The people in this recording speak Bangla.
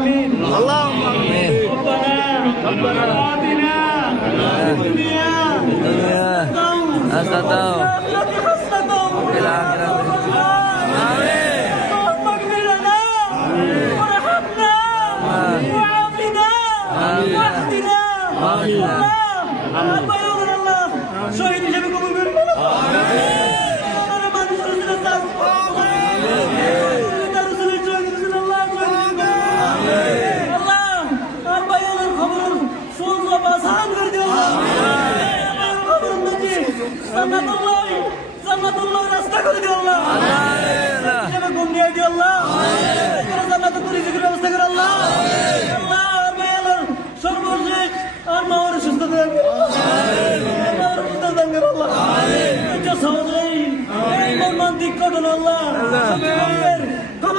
آمين اللهم آمين. ربنا آتنا في الدنيا حسنة وفي الآخرة حسنة وفي الآخرة آمين. اللهم اغفر لنا وارحمنا وعافنا واهدنا الله الله শহীদ হিসেবে কবুল করুন মানুষের তার রাসূলের শহীদ আল্লাহ আল্লাহ আর ভাইয়ের খবর সুযোগ আসান করে দিও আল্লাহ খবর নজি জান্নাতুল্লাহ রাস্তা করে দিও আল্লাহ হিসেবে ঘুম দিয়ে দিও আল্লাহ জান্নাতুল রিজিকের ব্যবস্থা করে আল্লাহ আল্লাহ আর ভাইয়ের সর্বশেষ আর মাওয়ার সুস্থ দেন আল্লাহ আমিন সহজেই এই মর্মান্তিক ঘটনা আল্লাহ